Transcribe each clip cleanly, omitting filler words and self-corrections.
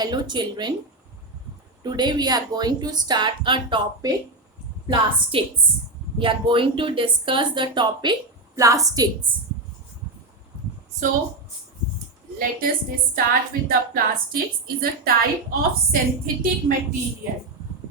Hello children, today we are going to start a topic plastics. We are going to discuss the topic plastics. So let us start with the plastics is a type of synthetic material.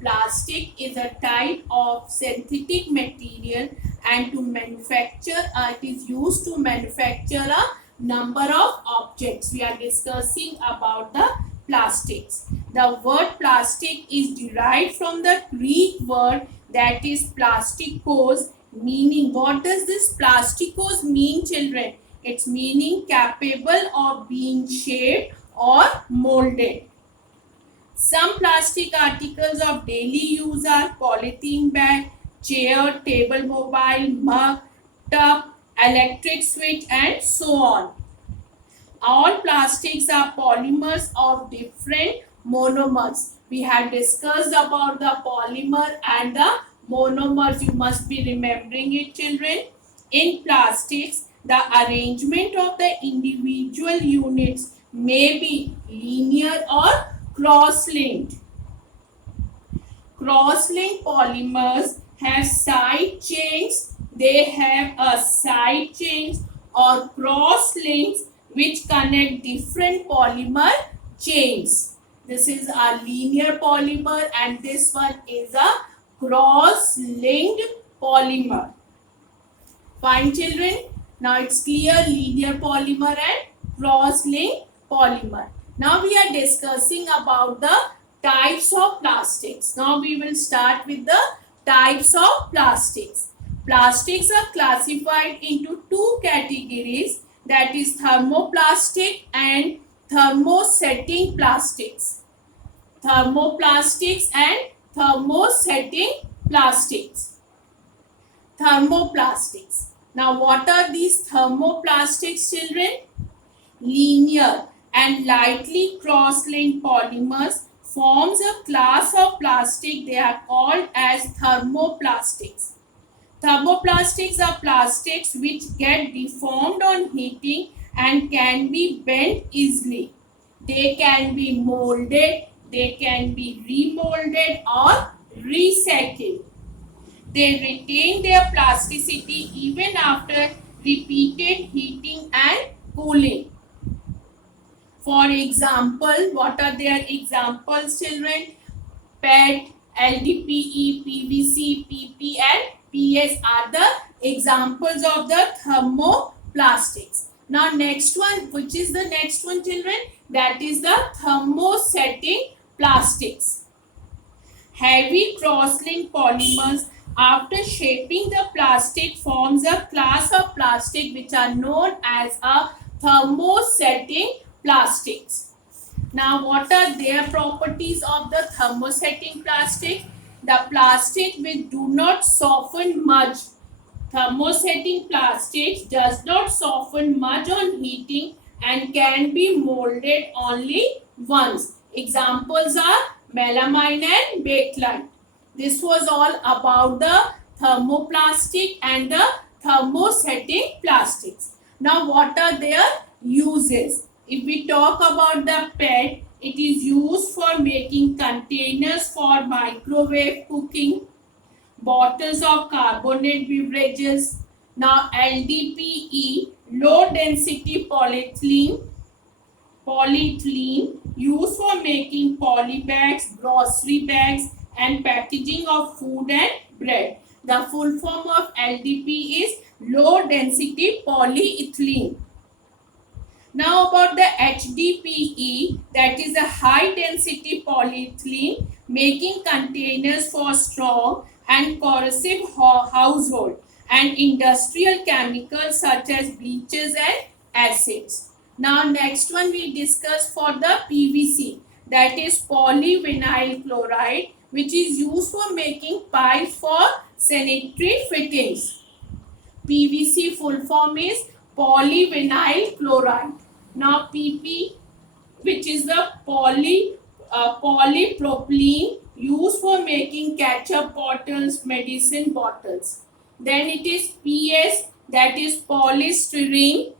Plastic is a type of synthetic material and to manufacture it is used to manufacture a number of objects. We are discussing about the plastics. The word plastic is derived from the Greek word that is plastikos, meaning what does this plastikos mean, children? Its meaning capable of being shaped or molded. Some plastic articles of daily use are polythene bag, chair, table mobile, mug, tub, electric switch and so on. All plastics are polymers of different monomers. We have discussed about the polymer and the monomers. You must be remembering it, children. In plastics, the arrangement of the individual units may be linear or cross-linked. Cross-linked polymers have side chains. They have a side chains or cross links which connect different polymer chains. This is a linear polymer and this one is a cross-linked polymer. Fine children. Now it's clear, linear polymer and cross-linked polymer. Now we are discussing about the types of plastics. Now we will start with the types of plastics. Plastics are classified into two categories, that is thermoplastic and thermosetting plastics. Thermoplastics and thermosetting plastics. Thermoplastics. Now what are these thermoplastics, children? Linear and lightly cross-linked polymers forms a class of plastic. They are called as thermoplastics. Thermoplastics are plastics which get deformed on heating and can be bent easily. They can be molded, they can be remolded or recycled. They retain their plasticity even after repeated heating and cooling. For example, what are their examples, children? PET, LDPE, PVC, PP and PS are the examples of the thermoplastics. Now next one, which is the next one, children? That is the thermosetting plastics. Heavy cross-linked polymers after shaping the plastic forms a class of plastic which are known as a thermosetting plastics. Now what are their properties of the thermosetting plastic? The plastic which do not soften much. Thermosetting plastics does not soften much on heating and can be molded only once. Examples are melamine and bakelite. This was all about the thermoplastic and the thermosetting plastics. Now what are their uses? If we talk about the PET, it is used for making containers for microwave cooking, bottles of carbonate beverages. Now LDPE, low density polyethylene used for making polybags, grocery bags and packaging of food and bread. The full form of LDPE is low density polyethylene. Now about the HDPE, that is a high density polyethylene making containers for strong and corrosive household and industrial chemicals such as bleaches and acids. Now next one we discuss for the PVC, that is polyvinyl chloride, which is used for making pipes for sanitary fittings. PVC full form is polyvinyl chloride. Now PP, which is the polypropylene used for making ketchup bottles, medicine bottles. Then it is PS, that is polystyrene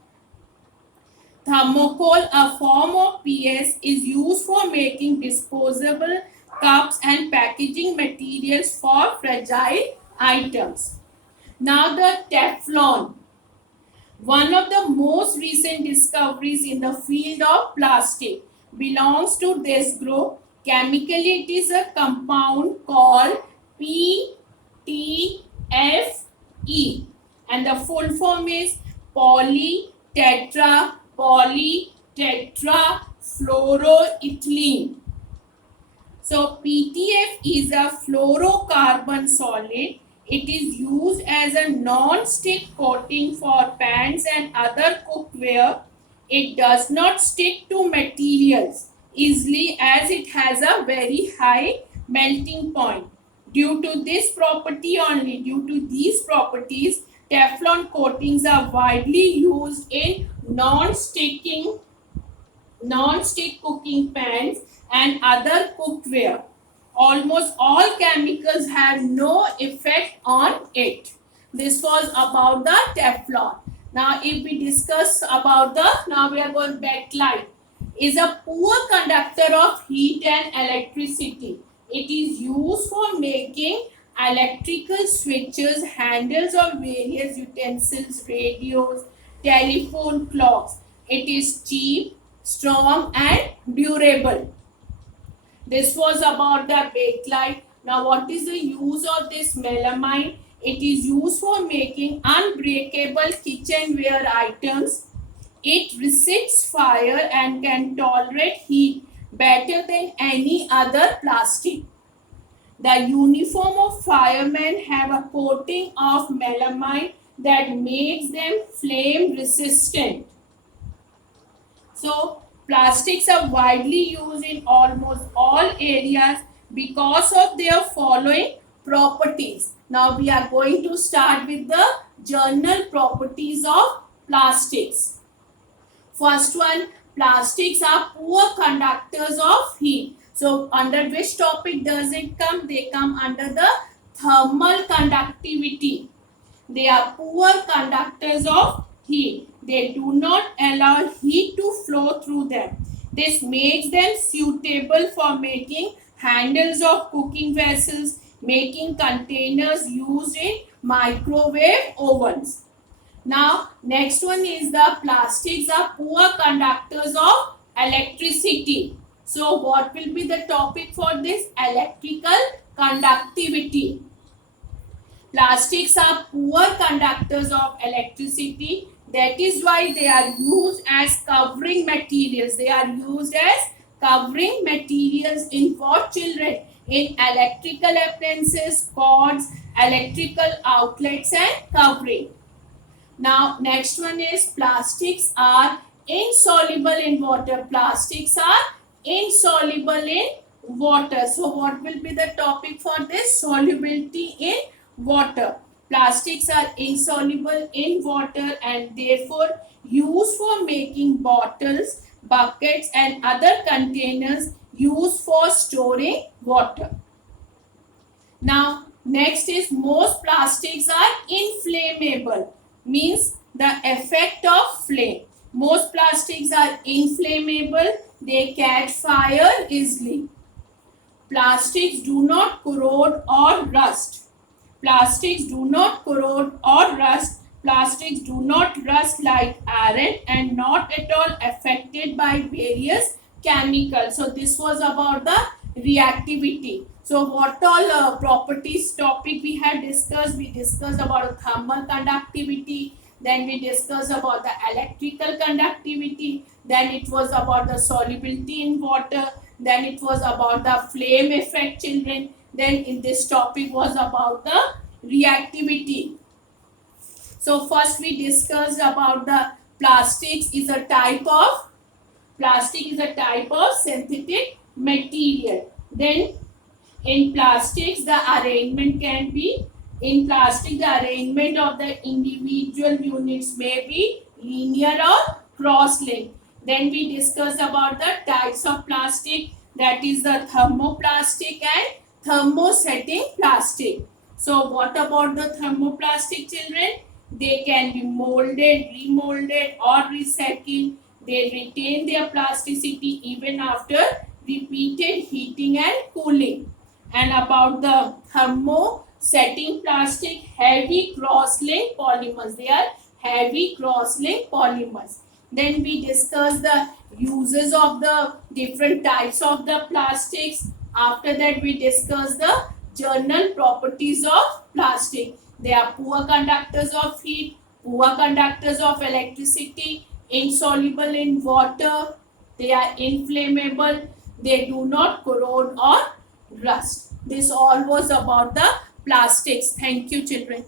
Thermocol, a form of PS, is used for making disposable cups and packaging materials for fragile items. Now the Teflon, one of the most recent discoveries in the field of plastic, belongs to this group. Chemically, it is a compound called PTFE, and the full form is polytetrafluoroethylene. So PTF is a fluorocarbon solid. It is used as a non-stick coating for pans and other cookware. It does not stick to materials easily as it has a very high melting point. Due to these properties, Teflon coatings are widely used in non-stick cooking pans and other cookware. Almost all chemicals have no effect on it. This was about the Teflon. Now if we discuss about now we are going backlight. Is a poor conductor of heat and electricity. It is used for making electrical switches, handles of various utensils, radios, telephone clocks. It is cheap, strong and durable. This was about the bakelite. Now what is the use of this melamine? It is used for making unbreakable kitchenware items. It resists fire and can tolerate heat better than any other plastic. The uniform of firemen have a coating of melamine that makes them flame resistant. So plastics are widely used in almost all areas because of their following properties. Now we are going to start with the general properties of plastics. First one, plastics are poor conductors of heat. So under which topic does it come? They come under the thermal conductivity. They are poor conductors of heat. They do not allow heat to flow through them. This makes them suitable for making handles of cooking vessels, making containers used in microwave ovens. Now, next one is the plastics are poor conductors of electricity. So, what will be the topic for this? Electrical conductivity. Plastics are poor conductors of electricity. That is why they are used as covering materials. They are used as covering materials in for children in electrical appliances, cords, electrical outlets and covering. Now next one is plastics are insoluble in water. Plastics are insoluble in water. So what will be the topic for this? Solubility in water. Plastics are insoluble in water and therefore used for making bottles, buckets and other containers used for storing water. Now next is most plastics are inflammable, means the effect of flame. Most plastics are inflammable, they catch fire easily. Plastics do not corrode or rust. Plastics do not corrode or rust. Plastics do not rust like iron and not at all affected by various chemicals. So this was about the reactivity. So what all properties topic we had discussed? We discussed about thermal conductivity. Then we discussed about the electrical conductivity. Then it was about the solubility in water. Then it was about the flame effect, children. Then in this topic was about the reactivity. So first we discussed about the plastics is a type of synthetic material. Then in plastics the arrangement can be, in plastic the arrangement of the individual units may be linear or cross-linked. Then we discussed about the types of plastic, that is the thermoplastic and thermosetting plastic. So what about the thermoplastic, children? They can be molded, remolded or recycled. They retain their plasticity even after repeated heating and cooling. And about the thermosetting plastic, heavy cross-linked polymers. They are heavy cross-linked polymers. Then we discuss the uses of the different types of the plastics. After that, we discuss the general properties of plastic. They are poor conductors of heat, poor conductors of electricity, insoluble in water, they are inflammable, they do not corrode or rust. This all was about the plastics. Thank you, children.